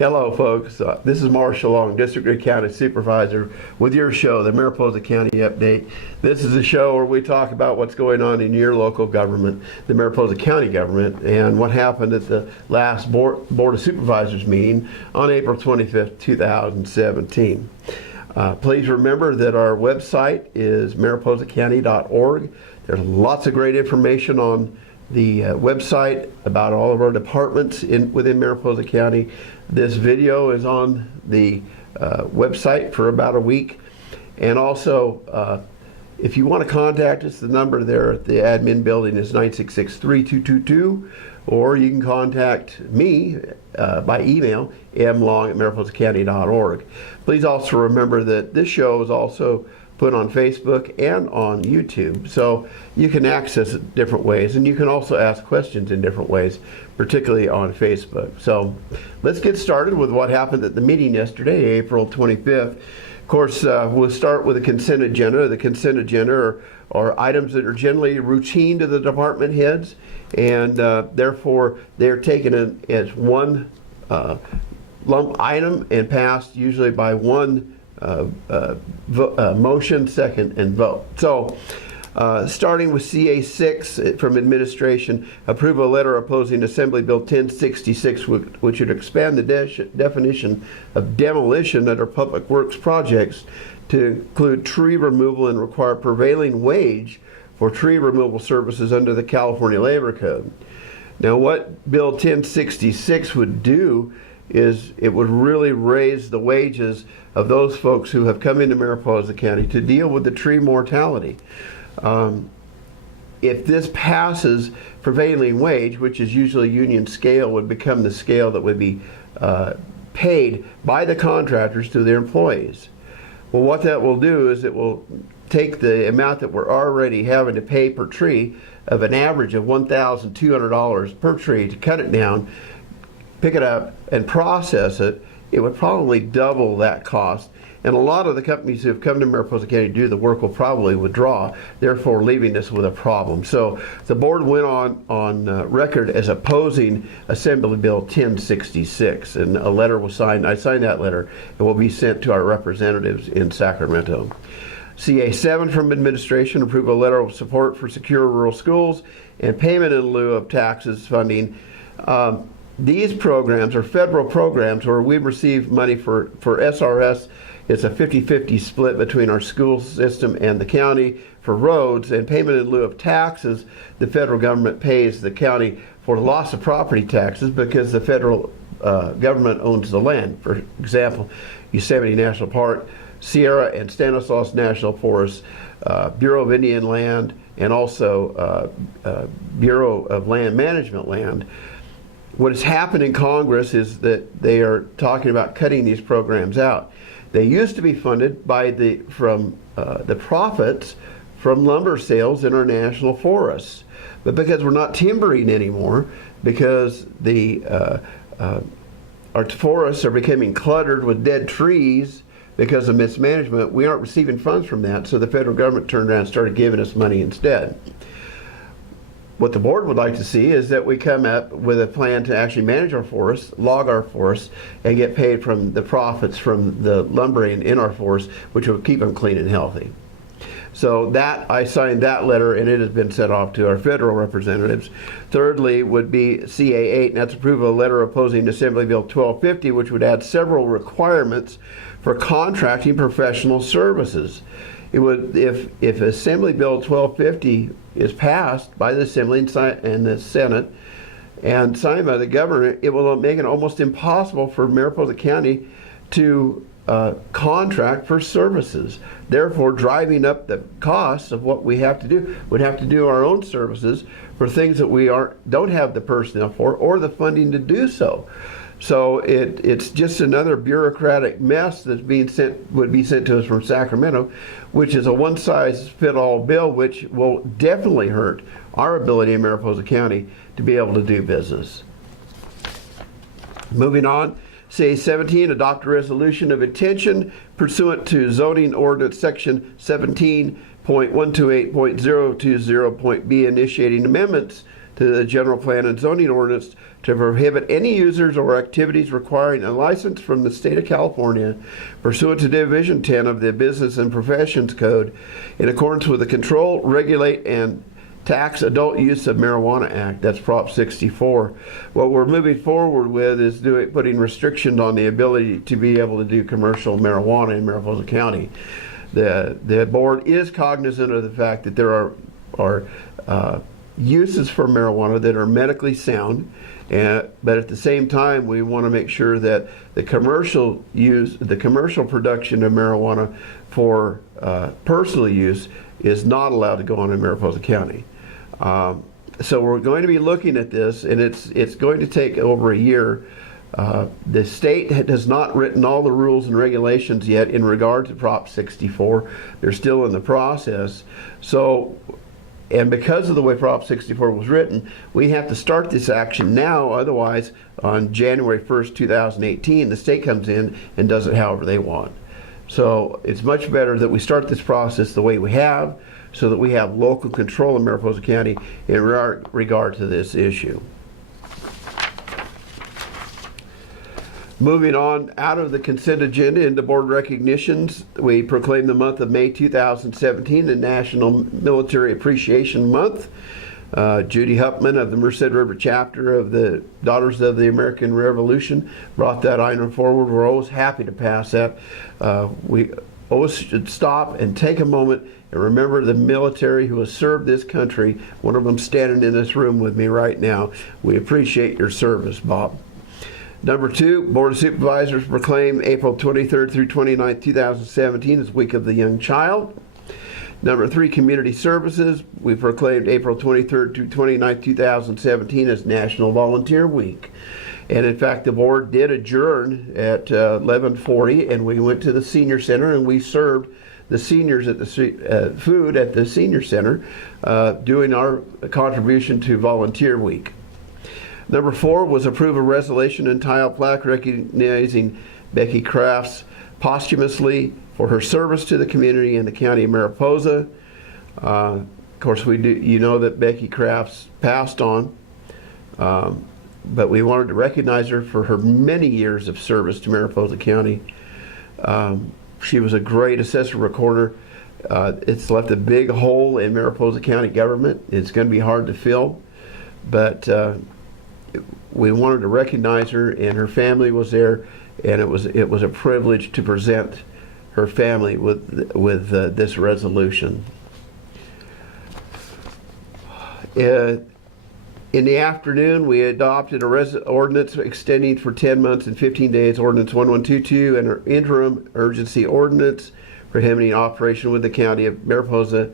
Hello, folks. This is Marshall Long, District County Supervisor, with your show, the Mariposa County Update. This is a show where we talk about what's going on in your local government, the Mariposa County government, and what happened at the last Board of Supervisors meeting on April 25th, 2017. Please remember that our website is mariposacounty.org. There's lots of great information on the website about all of our departments within Mariposa County. This video is on the website for about a week. And also, if you want to contact us, the number there at the admin building is 966-3222, or you can contact me by email, mlong@mariposacounty.org. Please also remember that this show is also put on Facebook and on YouTube, so you can access it different ways, and you can also ask questions in different ways, particularly on Facebook. So let's get started with what happened at the meeting yesterday, April 25th. Of course, we'll start with the consent agenda. The consent agenda are items that are generally routine to the department heads, and therefore they're taken as one lump item and passed usually by one motion, second, and vote. So starting with CA6 from administration, approve a letter opposing Assembly Bill 1066, which would expand the definition of demolition under public works projects to include tree removal and require prevailing wage for tree removal services under the California Labor Code. Now, what Bill 1066 would do is it would really raise the wages of those folks who have come into Mariposa County to deal with the tree mortality. If this passes, prevailing wage, which is usually union scale, would become the scale that would be paid by the contractors to their employees. Well, what that will do is it will take the amount that we're already having to pay per tree of an average of $1,200 per tree to cut it down, pick it up and process it. It would probably double that cost. And a lot of the companies who have come to Mariposa County to do the work will probably withdraw, therefore leaving us with a problem. So the board went on record as opposing Assembly Bill 1066, and a letter was signed. I signed that letter. It will be sent to our representatives in Sacramento. CA7 from administration, approve a letter of support for secure rural schools and payment in lieu of taxes funding. These programs are federal programs where we receive money for SRS. It's a 50-50 split between our school system and the county for roads, and payment in lieu of taxes. The federal government pays the county for the loss of property taxes because the federal government owns the land. For example, Yosemite National Park, Sierra and Stanislaus National Forests, Bureau of Indian Land, and also Bureau of Land Management land. What has happened in Congress is that they are talking about cutting these programs out. They used to be funded by the profits from lumber sales in our national forests, but because we're not timbering anymore, because our forests are becoming cluttered with dead trees because of mismanagement, we aren't receiving funds from that. So the federal government turned around and started giving us money instead. What the board would like to see is that we come up with a plan to actually manage our forests, log our forests, and get paid from the profits from the lumbering in our forests, which will keep them clean and healthy. So that, I signed that letter, and it has been sent off to our federal representatives. Thirdly would be CA8, and that's approve a letter opposing Assembly Bill 1250, which would add several requirements for contracting professional services. It would, if Assembly Bill 1250 is passed by the Assembly and the Senate and signed by the governor, it will make it almost impossible for Mariposa County to contract for services, therefore driving up the costs of what we have to do. We'd have to do our own services for things that we don't have the personnel for or the funding to do so. So it's just another bureaucratic mess that's would be sent to us from Sacramento, which is a one-size-fits-all bill, which will definitely hurt our ability in Mariposa County to be able to do business. Moving on, CA17, adopt a resolution of intention pursuant to zoning ordinance section 17.128.020.b, initiating amendments to the general plan and zoning ordinance to prohibit any users or activities requiring a license from the state of California pursuant to Division 10 of the Business and Professions Code in accordance with the Control, Regulate, and Tax Adult Use of Marijuana Act. That's Prop 64. What we're moving forward with is putting restrictions on the ability to be able to do commercial marijuana in Mariposa County. The board is cognizant of the fact that there are uses for marijuana that are medically sound, but at the same time we want to make sure that the commercial production of marijuana for personal use is not allowed to go on in Mariposa County. So we're going to be looking at this, and it's going to take over a year. The state has not written all the rules and regulations yet in regard to Prop 64. They're still in the process. So, and because of the way Prop 64 was written, we have to start this action now. Otherwise, on January 1st, 2018, the state comes in and does it however they want. So it's much better that we start this process the way we have, so that we have local control in Mariposa County in regard to this issue. Moving on out of the consent agenda into board recognitions, we proclaim the month of May 2017 the National Military Appreciation Month. Judy Huppman of the Merced River chapter of the Daughters of the American Revolution brought that item forward. We're always happy to pass that. We always should stop and take a moment and remember the military who has served this country. One of them standing in this room with me right now. We appreciate your service, Bob. Number 2, Board of Supervisors proclaim April 23rd through 29th, 2017 as Week of the Young Child. Number 3, Community Services. We proclaimed April 23rd through 29th, 2017 as National Volunteer Week. And in fact, the board did adjourn at 11:40, and we went to the Senior Center and we served the seniors at the food at the Senior Center, doing our contribution to Volunteer Week. Number 4 was approve a resolution and tile plaque recognizing Becky Crafts posthumously for her service to the community in the county of Mariposa. Of course, you know that Becky Crafts passed on, but we wanted to recognize her for her many years of service to Mariposa County. She was a great assessor recorder. It's left a big hole in Mariposa County government. It's going to be hard to fill, but we wanted to recognize her, and her family was there, and it was a privilege to present her family with this resolution. In the afternoon, we adopted a ordinance extending for 10 months and 15 days, Ordinance 1122, and an interim urgency ordinance prohibiting operation with the county of Mariposa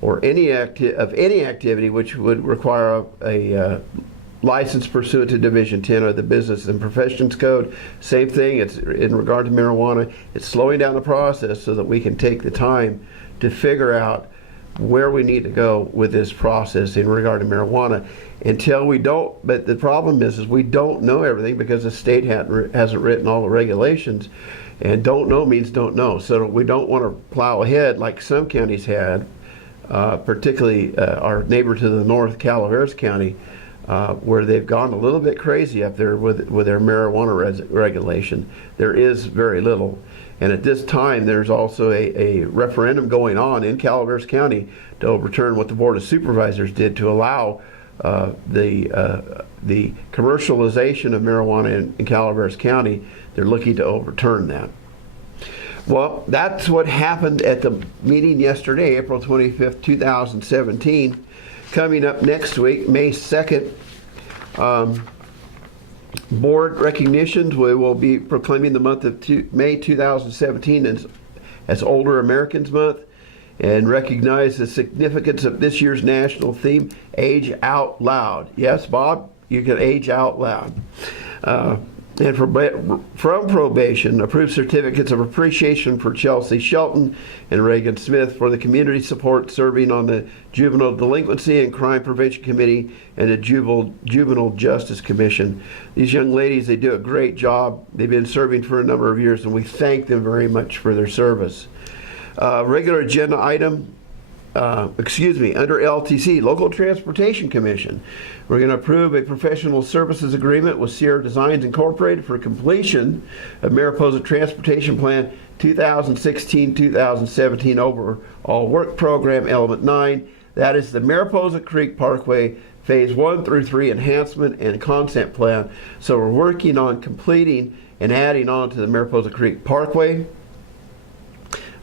or any activity which would require a license pursuant to Division 10 of the Business and Professions Code. Same thing, it's in regard to marijuana. It's slowing down the process so that we can take the time to figure out where we need to go with this process in regard to marijuana until we don't. But the problem is we don't know everything because the state hasn't written all the regulations, and don't know means don't know. So we don't want to plow ahead like some counties had, particularly our neighbor to the north, Calaveras County, where they've gone a little bit crazy up there with their marijuana regulation. There is very little. And at this time, there's also a referendum going on in Calaveras County to overturn what the Board of Supervisors did to allow the commercialization of marijuana in Calaveras County. They're looking to overturn that. Well, that's what happened at the meeting yesterday, April 25th, 2017. Coming up next week, May 2nd, board recognitions. We will be proclaiming the month of May 2017 as Older Americans Month, and recognize the significance of this year's national theme, Age Out Loud. Yes, Bob, you can age out loud. And from probation, approved certificates of appreciation for Chelsea Shelton and Reagan Smith for the community support serving on the Juvenile Delinquency and Crime Prevention Committee and the Juvenile Justice Commission. These young ladies, they do a great job. They've been serving for a number of years, and we thank them very much for their service. Regular agenda item, under LTC, Local Transportation Commission, we're going to approve a professional services agreement with Sierra Designs Incorporated for completion of Mariposa Transportation Plan 2016-2017 overall work program, element 9. That is the Mariposa Creek Parkway Phase 1 through 3 enhancement and consent plan. So we're working on completing and adding on to the Mariposa Creek Parkway.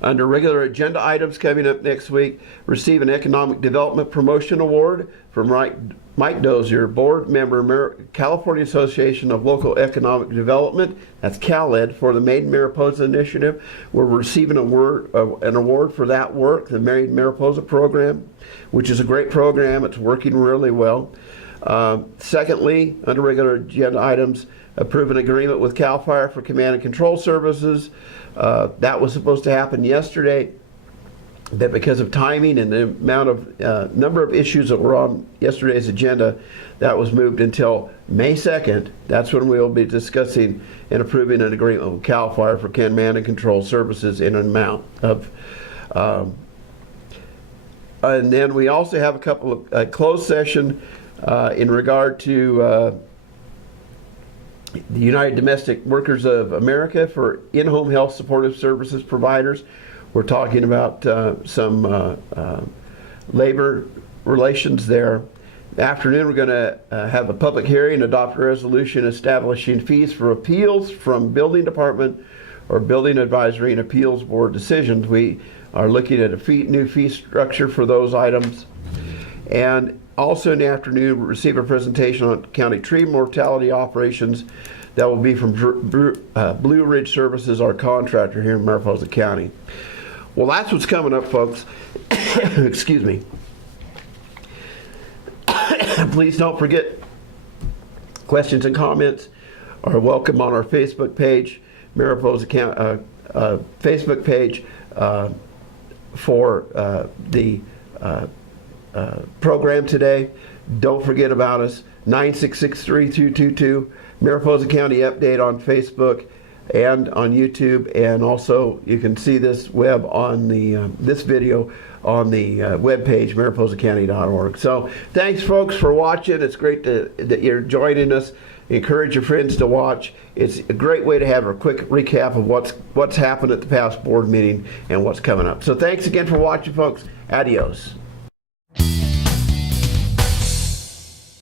Under regular agenda items coming up next week, receive an Economic Development Promotion Award from Mike Dozier, board member, California Association of Local Economic Development, that's CalEd, for the Made in Mariposa initiative. We're receiving an award for that work, the Made in Mariposa program, which is a great program. It's working really well. Secondly, under regular agenda items, approve an agreement with CAL FIRE for command and control services. That was supposed to happen yesterday, but because of timing and the amount of number of issues that were on yesterday's agenda, that was moved until May 2nd. That's when we'll be discussing and approving an agreement with CAL FIRE for command and control services in an amount of and then we also have a couple of closed session in regard to the United Domestic Workers of America for in-home health supportive services providers. We're talking about some labor relations there. Afternoon, we're going to have a public hearing, adopt a resolution establishing fees for appeals from building department or building advisory and appeals board decisions. We are looking at a new fee structure for those items. And also in the afternoon, we'll receive a presentation on county tree mortality operations. That will be from Blue Ridge Services, our contractor here in Mariposa County. Well, that's what's coming up, folks. Excuse me. Please don't forget, questions and comments are welcome on our Facebook page, Mariposa County Facebook page for the program today. Don't forget about us, 966-3222, Mariposa County Update on Facebook and on YouTube, and also you can see this web on the this video on the webpage, mariposacounty.org. So thanks, folks, for watching. It's great that you're joining us. Encourage your friends to watch. It's a great way to have a quick recap of what's happened at the past board meeting and what's coming up. So thanks again for watching, folks. Adios.